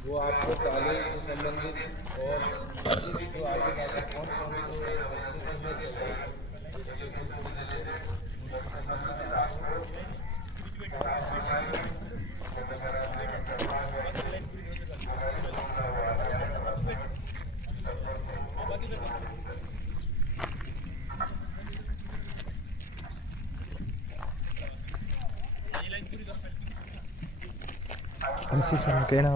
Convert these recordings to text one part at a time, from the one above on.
वो आपको कॉलेज से संबंधित और किसी भी जो आगे जाकर कौन कौन से बिजनेस चल रहे हैं एजुकेशन से रिलेटेड उनसे संबंधित आपको सारी जानकारी कन्सेशन कहना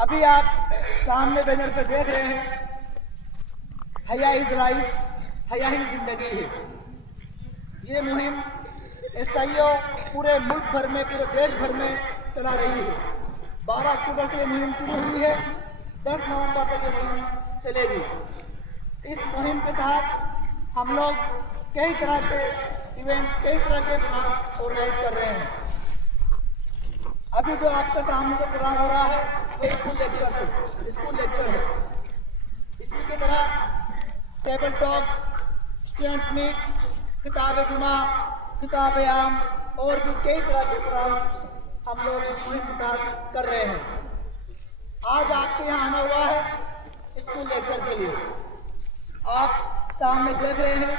अभी आप सामने बैनर पर देख रहे हैं, हया इज लाइफ, हया ही जिंदगी है। ये मुहिम एसआईओ पूरे मुल्क भर में, पूरे देश भर में चला रही है। 12 अक्टूबर से ये मुहिम शुरू हुई है, 10 नवंबर तक ये मुहिम चलेगी। इस मुहिम के तहत हम लोग कई तरह के इवेंट्स, कई तरह के प्रोग्राम्स ऑर्गेनाइज कर रहे हैं। अभी जो आपके सामने जो प्रोग्राम हो रहा है वो स्कूल लेक्चर है। इसी की तरह टेबल टॉक, स्टूडेंट्स मीट, खिताब जुमा, खिताब आम और भी कई तरह के प्रोग्राम हम लोग इस मुहिम के तहत कर रहे हैं। आज आपके यहाँ आना हुआ है स्कूल लेक्चर के लिए। आप सामने देख रहे हैं,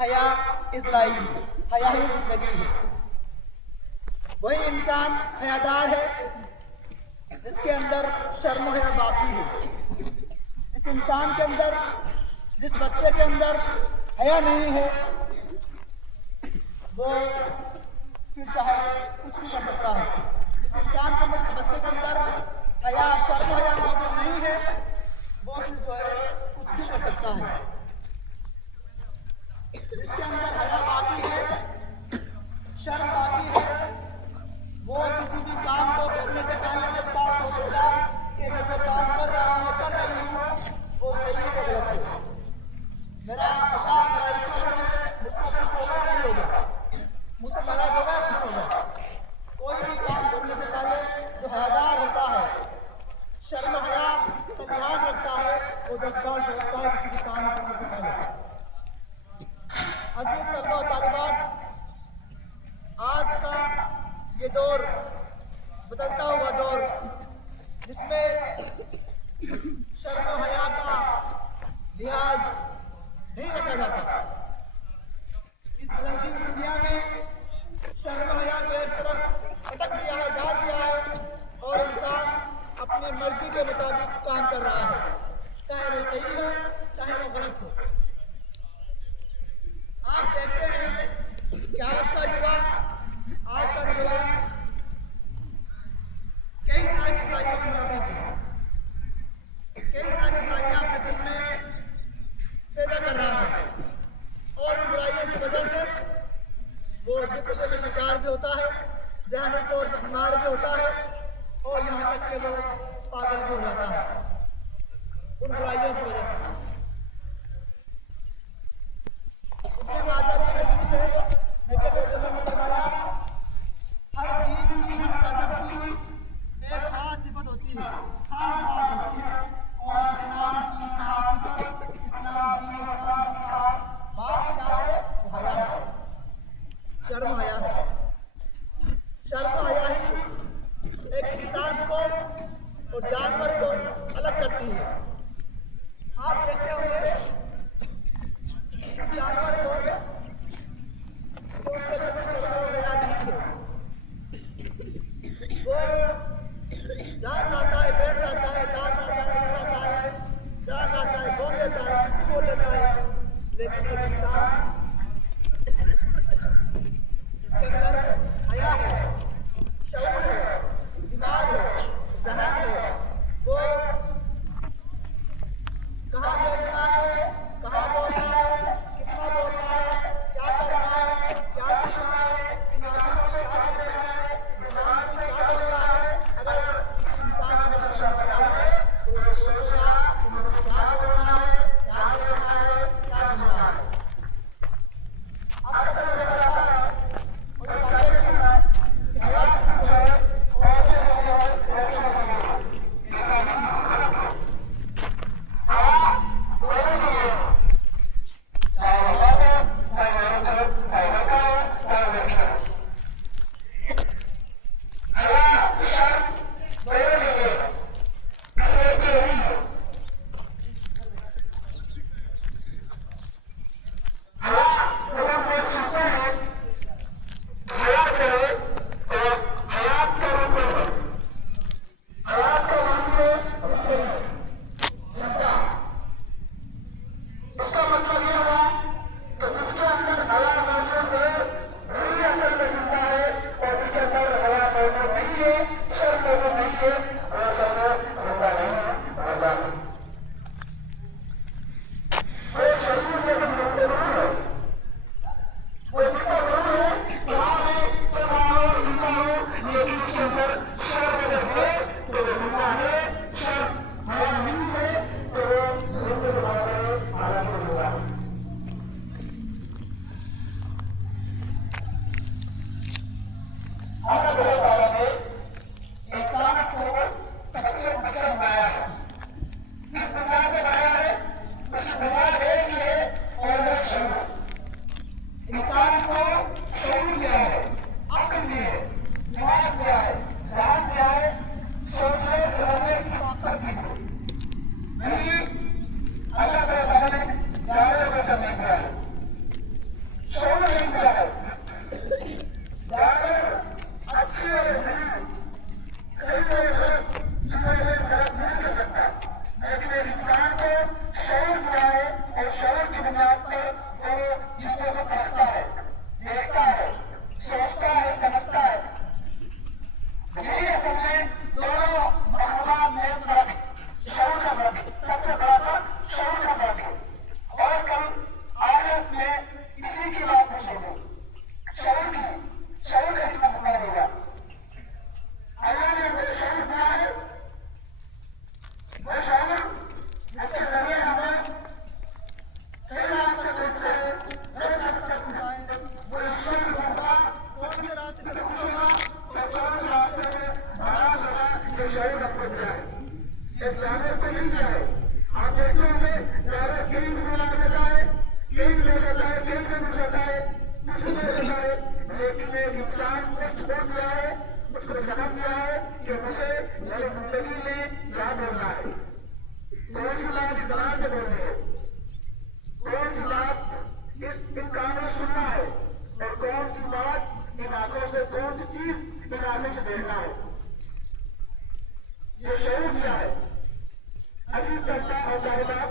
हया इज लाइफ, हया ही जिंदगी है। वही इंसान हयादार है जिसके अंदर शर्म हया बाकी है। जिस इंसान के अंदर, जिस बच्चे के अंदर हया नहीं है, वो फिर चाहे कुछ भी कर सकता है। जिस इंसान के अंदर, जिस बच्चे के अंदर हया, शर्म हया मौजूद नहीं है, वो फिर जो है कुछ भी कर सकता है। जिसके अंदर हया बाकी है, शर्म बाकी है, वो किसी भी काम को करने से पहले 10 बार सोचेगा कि जो काम कर रहा हूँ, कर रही हूँ, वो सही है या गलत है। मेरा खुदा, मेरा ईश्वर मुझसे खुश होगा या नहीं होगा, मुझसे नाराज होगा या खुश होगा। कोई भी काम करने से पहले जो हयादार होता है, शर्म हया का लिहाज रखता है, वो 10 बार सोचता है किसी भी काम करने से पहले। अजीज तलबा और तालिबात, आज का ये दौर, बदलता हुआ दौर, जिसमें शर्म और हया का लिहाज नहीं रखा जाता, इस बदलती हुई दुनिया में शर्म हया को एक तरफ अटक दिया है, डाल दिया है, और इंसान अपनी मर्जी के मुताबिक काम कर रहा है, चाहे वो सही हो, चाहे वो गलत हो। आप देखते हैं कि आज का युवा, आज का नौजवान कई तरह की बुराइयों में मुलविस है, कई तरह की बुराइयां अपने दिल में पैदा कर रहा है, और उन बुराइयों की वजह से वो डिप्रेशन का शिकार भी होता है, ज़हनी तौर पर बीमार भी होता है, और यहाँ तक कि वो पागल भी हो जाता है उन बुराइयों की वजह से। इसलिए राजा की नबी से नबी वसल्लम ने फरमाया, हर दीन की, हर मज़हब की एक खास सिफत होती है, खास बात होती है, और इस्लाम की खास सिफत, इस्लाम दीन इस्लाम की खास बात क्या है? वो हया है, शर्म हया है। शर्म हया ही एक इंसान को और जानवर को अलग करती है। आप देखते होंगे जानवर को तो उसके अंदर शर्म और हया नहीं है, वो जहाँ जाता है बैठ जाता है, जहाँ जाता है उठ जाता है, जहाँ जाता है बोल देता है, कुछ भी बोल देता है। लेकिन एक इंसान जिसके अंदर हया है, शऊर है, दिमाग है, ज़हन है, वो कहाँ बैठना है, कहाँ बोलना है, कितना बोलना है, क्या करना है, क्या सीखना है, इन आदमियों को क्या करना है, ज़बान से क्या बोलना है। अगर किसी इंसान में शर्म हया है तो वो सोचेगा कि मुझे क्या बोलना है, क्या देखना है, क्या सुनना है। अब पता चलता है और बताते भी कि हया जो है अगर स्वर्ग है तो जिंदा है, स्वर्ग हवा नहीं है तो वो मुझसे आराम होगा। Allah Taala ने इंसान को सबसे अच्छा बनाया है, इस प्रकार से बनाया है उसकी बुनियाद एक ही है और वो शऊर। इंसान को शऊर दिया है, अक्ल दी है, दिमाग दिया है, ज़हन दिया है, सोचने समझने की ताकत दी है। यही अल्लाह ताला ने जानवर को समझ दिया है, शऊर नहीं दिया है। जानवर अच्छी और बुरी, सही और गलत, जिसमें कोई फर्क नहीं कर सकता, लेकिन एक इंसान को शऊर दिया है और शऊर की बुनियाद पर वो चीजों को परखता है, देखता है, सोचता है, समझता है। यही असल में दोनों मखलूक़ात में फर्क, शऊर का फर्क, सबसे बड़ा फर्क शऊर का फर्क है। और कल आखिरत में इसी की बात पूछेंगे, शऊर की, शऊर का कितना पता होगा। अल्लाह ने हमको शऊर दिया है, वो शऊर जिसके जरिए हमें सही रास्ते पे चले, गलत रास्ते पे जाए, वो ईश्वर को होगा, कौन से रास्ते से खुश होगा और कौन से रास्ते से नाराज होगा, ये शऊर हमको दिया है। एक जानवर को नहीं दिया है। आप देखते होंगे जानवर कहीं भी बुला देता है, कहीं भी ले जाता है, कहीं से भी जाता है, कुछ भी ले जाता है, लेकिन एक इंसान को छोड़ दिया है, उसको समझ दिया है कि मुझे मेरी जिंदगी में क्या बोलना है, कौन सी बात इस जबान से बोलनी है, कौन सी बात इन कानों से सुनना है और कौन सी बात इन आंखों से, कौन सी चीज इन आंखों से देखना है। ये शऊर दिया है। अजीब चलता और साहिबाब,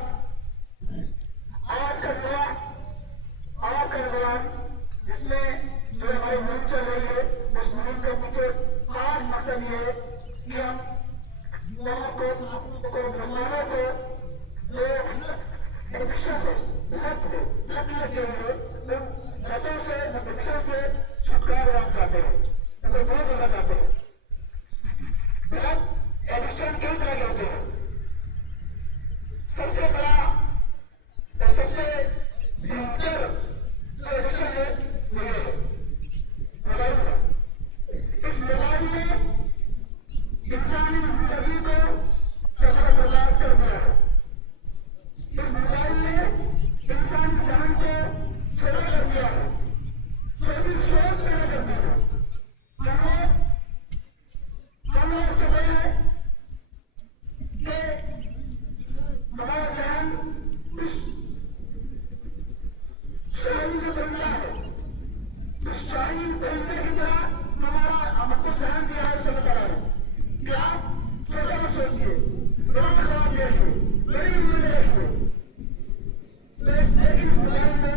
आज का युवा, आज का युवान जिसमें जो हमारी मुल्क चल रही है, उस मुल्क के पीछे खास मकसद ये है कि हम युवाओं को, मुसलमानों को जो एडिक्शन है, लत लगे हुए उन लतों से, एडिक्शन से छुटकारा दिलाना चाहते हैं, उनको दूर करना चाहते हैं। लत एडिक्शन कई तरह के होते हैं। सबसे बड़ा और सबसे भयंकर जो एडिक्शन है वो ये है मोबाइल का। इस मोबाइल ने इंसानी जिंदगी को सबसे बर्बाद कर दिया है। इस मोबाइल ने इंसानी जान को छोटा कर दिया है, छोटी सोच पैदा कर दी है। हम लोग समझ रहे कि हमारा जहन शाही जो बनता है, उस शाही बनने की तरह हमको जहन दिया है सब तरह है। क्या छोटा मत सोचिए, बड़ा ख्वाब देखिए, बड़ी उम्मीद देखिए। लेकिन इस मोबाइल में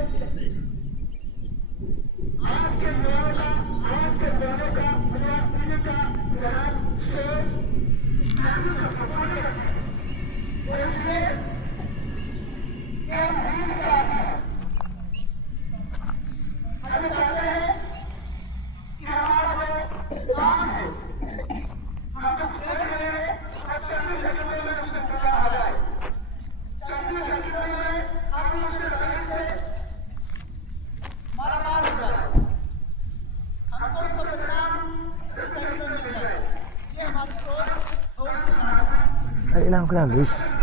आज के युवाओं का, आज के जवानों का, युवा पीढ़ी का जहन, सोच ऐसी का पकड़ने रखी है। वो इसलिए कि हम नींद से आते हैं, हमें चाहते हैं कि हमारा जो काम है हम बस देख रहे हैं और 24 घंटे में उससे पूरा आ जाए, 24 घंटे में हम उसके शरीर से मालामाल हो जाए, हमको उसका परिणाम 24 घंटे में मिल जाए। ये हमारी सोच और Ay, ilang ko lang, guys.